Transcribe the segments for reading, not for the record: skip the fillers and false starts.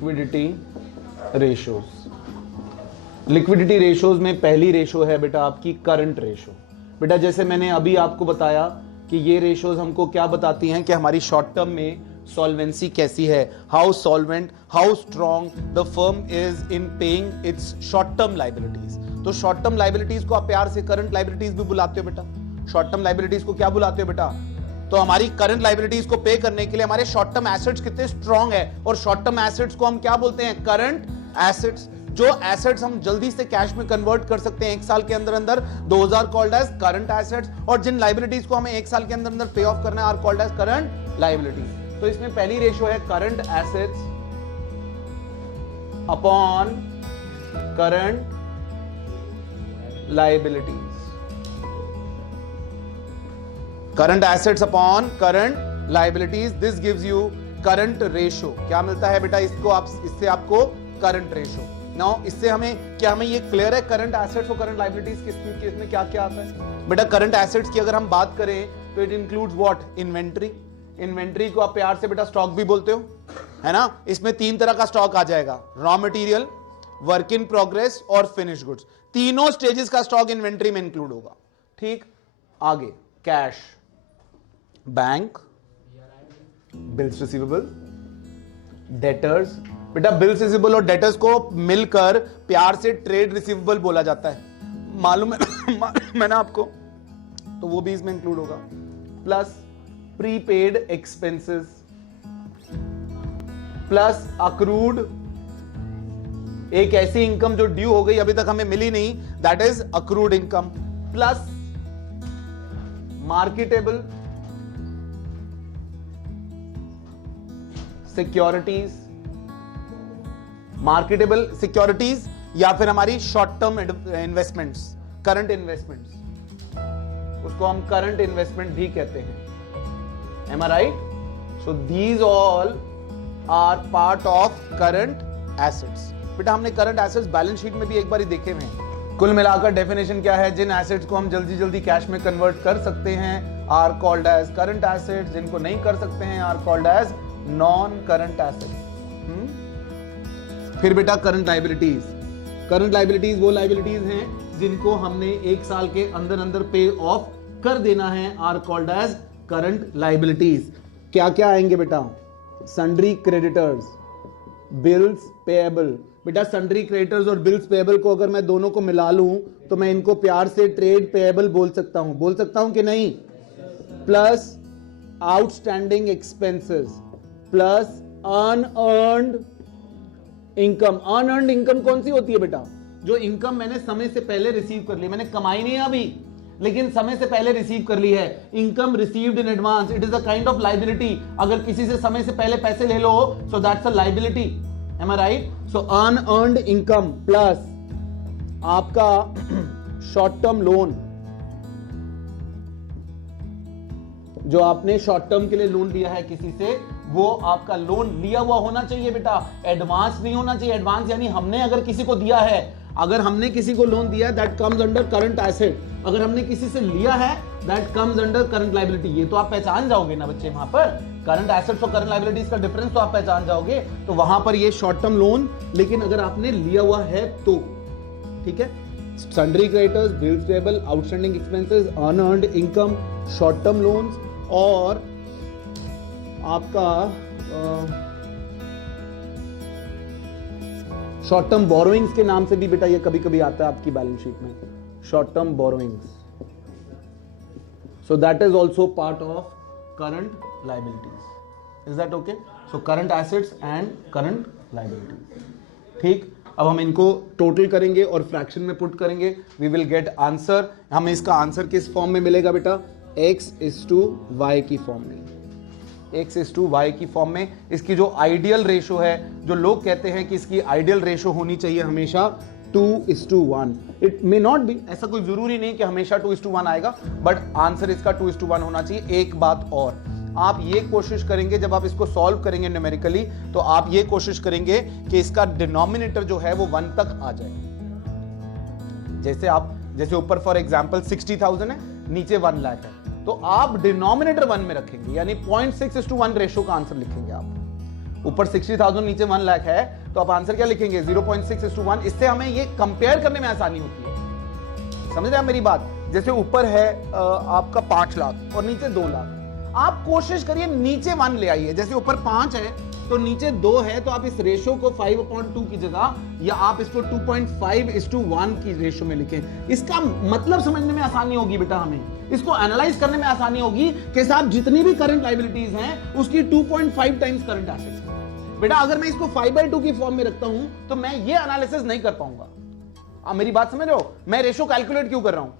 Liquidity ratios. Liquidity ratios में पहली ratio है बेटा आपकी करंट रेशो। बेटा जैसे मैंने अभी आपको बताया कि ये रेशोज हमको क्या बताती हैं कि हमारी शॉर्ट टर्म में सॉल्वेंसी कैसी है, how solvent, how strong the firm is in paying it's short term liabilities. तो शॉर्ट टर्म लाइबिलिटीज को आप प्यार से करंट लाइबिलिटीज भी बुलाते हो बेटा। शॉर्ट टर्म लाइबिलिटीज को क्या बुलाते हो बेटा? तो हमारी करंट लाइबिलिटीज को पे करने के लिए हमारे शॉर्ट टर्म एसेट्स कितने स्ट्रॉन्ग है, और शॉर्ट टर्म एसेट्स को हम क्या बोलते हैं? Current assets. जो एसेट्स हम जल्दी से कैश में कन्वर्ट कर सकते हैं एक साल के अंदर अंदर, those are called as current assets, और जिन लाइबिलिटीज को हमें एक साल के अंदर अंदर पे ऑफ करना है are called as current liabilities. तो इसमें पहली रेशियो है current assets upon current liabilities. Current assets upon current liabilities, this gives you current ratio. क्या मिलता है बेटा इसको? आप इससे आपको करंट रेशियो। नाउ इससे हमें क्या, हमें ये क्लियर है करंट एसेट्स और करंट लाइबिलिटीज किस में क्या क्या आता है? बेटा करंट एसेट्स की अगर हम बात करें तो it includes what? Inventory. Inventory को आप प्यार से बेटा स्टॉक भी बोलते हो, है ना? इसमें तीन तरह का स्टॉक आ जाएगा, raw material, work in progress और फिनिश गुड्स। तीनों स्टेजेस का स्टॉक इन्वेंट्री में इंक्लूड होगा। ठीक, आगे cash, bank, bills receivable, debtors. बेटा बिल्स रिसीवेबल और डेटर्स को मिलकर प्यार से ट्रेड रिसीवेबल बोला जाता है, मालूम है मैंने आपको, तो वो भी इसमें इंक्लूड होगा। Plus prepaid expenses, plus accrued, एक ऐसी इनकम जो ड्यू हो गई अभी तक हमें मिली नहीं, that is accrued income, plus marketable securities. Marketable securities या फिर हमारी short term investments, current investments, उसको हम करंट इन्वेस्टमेंट भी कहते हैं। Am I right? So these all are part of current assets. बेटा हमने करंट एसेट्स बैलेंस शीट में भी एक बार ही देखे हुए हैं। कुल मिलाकर डेफिनेशन क्या है? जिन एसेट्स को हम जल्दी जल्दी कैश में कन्वर्ट कर सकते हैं are called as current assets, जिनको नहीं कर सकते हैं are called as non current assets. फिर बेटा करंट लाइबिलिटीज। करंट लाइबिलिटीज वो लाइबिलिटीज हैं जिनको हमने एक साल के अंदर अंदर पे ऑफ कर देना है, are called as current liabilities. क्या क्या आएंगे बेटा? Sundry creditors, bills payable. बेटा सन्ड्री क्रेडिटर्स और बिल्स पेएबल को अगर मैं दोनों को मिला लूं तो मैं इनको प्यार से ट्रेड पेएबल बोल सकता हूं कि नहीं? Plus outstanding expenses, plus unearned income. Unearned income कौन सी होती है बेटा? जो इनकम मैंने समय से पहले रिसीव कर ली, मैंने कमाई नहीं है अभी लेकिन समय से पहले रिसीव कर ली है। Income received in advance, it is a kind of liability. अगर किसी से समय से पहले पैसे ले लो so that's a liability. Am I right? So unearned income plus आपका शॉर्ट टर्म लोन, जो आपने शॉर्ट टर्म के लिए लोन लिया है किसी से, वो आपका लोन लिया हुआ होना चाहिए बेटा, एडवांस नहीं होना चाहिए। एडवांस यानी हमने अगर किसी को दिया है, अगर हमने किसी को लोन दिया है that comes under current asset. अगर हमने किसी से लिया है that comes under current liability. ये तो आप पहचान जाओगे ना बच्चे, वहां पर करंट एसेट्स और करंट लायबिलिटीज का डिफरेंस तो आप पहचान जाओगे। तो वहां पर ये शॉर्ट टर्म लोन, लेकिन अगर आपने लिया हुआ है तो ठीक है। Sundry creditors, bills payable, outstanding expenses, unearned income, short term loans और आपका शॉर्ट टर्म बोरोइंग्स के नाम से भी बेटा ये कभी कभी आता है आपकी बैलेंस शीट में, short term borrowings. So that is also part of current liabilities. Is that okay? So current assets and current liabilities. ठीक, अब हम इनको टोटल करेंगे और फ्रैक्शन में पुट करेंगे, वी विल गेट आंसर। हमें इसका आंसर किस फॉर्म में मिलेगा बेटा? x/y की फॉर्म में, x/y की फॉर्म में। इसकी जो आइडियल रेशो है, जो लोग कहते हैं कि इसकी आइडियल रेशो होनी चाहिए हमेशा 2:1। इट मे नॉट बी, ऐसा कोई जरूरी नहीं कि हमेशा 2:1 आएगा, बट आंसर इसका 2:1 होना चाहिए। एक बात और, आप ये कोशिश करेंगे जब आप इसको सॉल्व करेंगे न्यूमेरिकली, तो आप ये कोशिश करेंगे कि इसका डिनोमिनेटर जो है वो 1 तक आ जाए। जैसे ऊपर फॉर एग्जांपल 60,000 है, नीचे 1 लाख है, तो आप डिनोमिनेटर 1 में रखेंगे, यानी 0.6:1 रेशो का आंसर लिखेंगे आप। ऊपर 60,000 नीचे 1 लाख है, तो आप आंसर क्या लिखेंगे 0.6:1। इससे हमें ये कंपेयर करने में आसानी होती है। समझ रहे हैं मेरी बात? जैसे ऊपर है आपका 5 लाख और नीचे 2 लाख, आप कोशिश करिए नीचे 1 ले आइए। जैसे ऊपर 5 है तो नीचे 2 है, तो आप इस रेशो को 5/2 की जगह, या आप इसको 2.5:1 की रेशो में लिखें। इसका मतलब समझने में आसानी होगी बेटा, हमें इसको एनालाइज करने में आसानी होगी कि साहब जितनी भी करंट लायबिलिटीज हैं उसकी 2.5 टाइम्स करंट एसेट्स है। बेटा अगर मैं इसको 5/2 की फॉर्म में रखता हूं तो मैं ये एनालिसिस नहीं कर पाऊंगा। आप मेरी बात समझ रहे हो? मैं रेशो कैलकुलेट क्यों कर रहा हूं?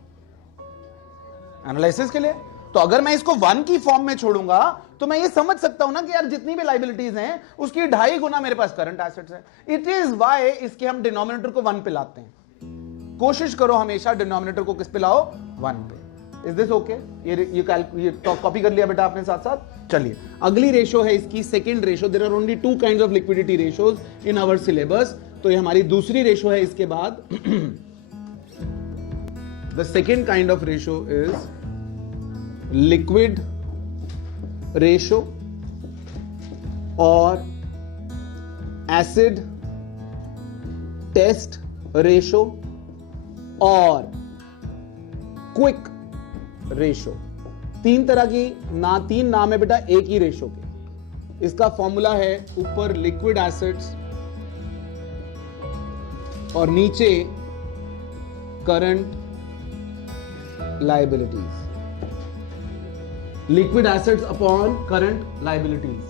एनालिसिस के लिए। तो अगर मैं इसको 1 की फॉर्म में छोड़ूंगा तो मैं ये समझ सकता हूं ना कि यार जितनी भी लायबिलिटीज हैं उसकी 2.5 गुना मेरे पास करंट एसेट्स है। इट इज वाई इसके हम डिनोमिनेटर को 1 पे लाते हैं। कोशिश करो हमेशा डिनोमिनेटर को किस पे लाओ? 1 पे। Is this okay? ये कॉपी कर लिया बेटा आपने साथ साथ। चलिए अगली रेशो है इसकी second ratio. There are only 2 kinds of liquidity ratios in our syllabus. तो ये हमारी दूसरी रेशो है। इसके बाद the second kind of ratio is liquid ratio और एसिड टेस्ट रेशो और क्विक रेशो। 3 तरह की 3 नाम है बेटा एक ही रेशो के। इसका फॉर्मूला है ऊपर लिक्विड एसिड्स और नीचे current liabilities. Liquid assets upon current liabilities.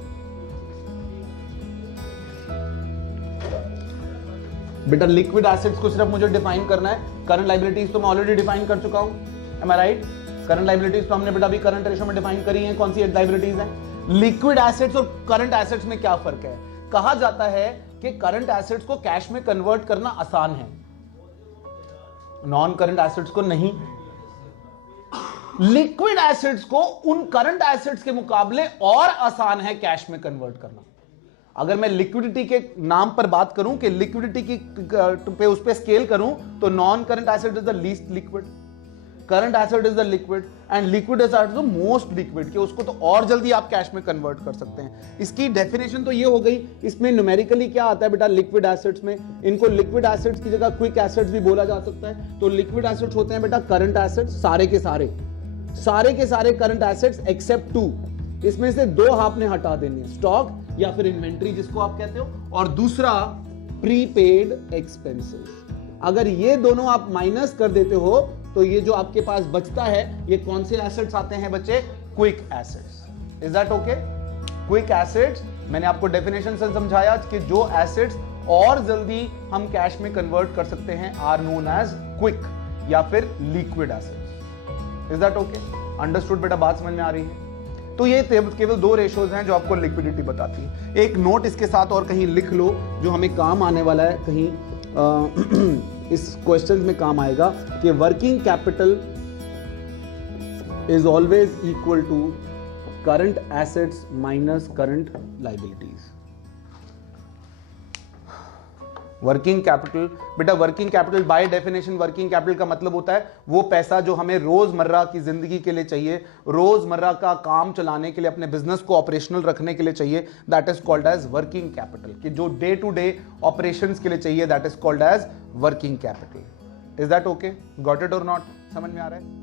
बेटा लिक्विड एसेट्स को सिर्फ मुझे डिफाइन करना है, करंट लायबिलिटीज तो मैं ऑलरेडी डिफाइन कर चुका हूं। M I right? Current liabilities तो हमने बेटा भी करंट रेशो में डिफाइन करी है। कौन सी लायबिलिटीज हैं? लिक्विड एसेट्स और करंट एसेट्स में क्या फर्क है? कहा जाता है कि करंट एसेट्स को कैश में कन्वर्ट करना आसान है, नॉन करंट एसेट्स को नहीं। लिक्विड एसेट्स को उन करंट एसेट्स के मुकाबले और आसान है कैश में कन्वर्ट करना। अगर मैं लिक्विडिटी के नाम पर बात करूं कि लिक्विडिटी की पे उस पे स्केल करूं तो non current asset is the least liquid, current asset is the liquid and liquid asset is the most liquid, कि उसको तो और जल्दी आप कैश में कन्वर्ट कर सकते हैं। इसकी डेफिनेशन तो ये हो गई। इसमें न्यूमेरिकली क्या आता है बेटा लिक्विड एसेट्स में? इनको लिक्विड एसेट्स की जगह क्विक एसेट्स भी बोला जा सकता है। तो लिक्विड एसेट्स होते हैं बेटा करंट एसेट्स, सारे के सारे करंट एसेट्स एक्सेप्ट 2। इसमें से 2 आपने हटा देने, स्टॉक या फिर इन्वेंट्री जिसको आप कहते हो, और दूसरा प्रीपेड एक्सपेंसेस। अगर ये दोनों आप माइनस कर देते हो तो ये जो आपके पास बचता है ये कौन से एसेट्स आते हैं बच्चे? Quick assets. Is that okay? Quick assets मैंने आपको डेफिनेशन से समझाया कि जो एसेट्स और जल्दी हम कैश में कन्वर्ट कर सकते हैं आर नोन एज क्विक या फिर liquid assets. Is that okay? Understood बेटा? बात समझ में आ रही है? तो ये केवल 2 रेशोज हैं जो आपको लिक्विडिटी बताती है। एक नोट इसके साथ और कहीं लिख लो जो हमें काम आने वाला है, कहीं इस क्वेश्चन में काम आएगा कि working capital is always equal to current assets minus current liabilities. Working capital बेटा, working capital by definition working capital का मतलब होता है वो पैसा जो हमें रोजमर्रा की जिंदगी के लिए चाहिए, रोजमर्रा का काम चलाने के लिए, अपने बिजनेस को ऑपरेशनल रखने के लिए चाहिए, that is called as working capital. कि जो डे टू डे ऑपरेशंस के लिए चाहिए that is called as working capital. Is that okay? Got it और नॉट? समझ में आ रहा है?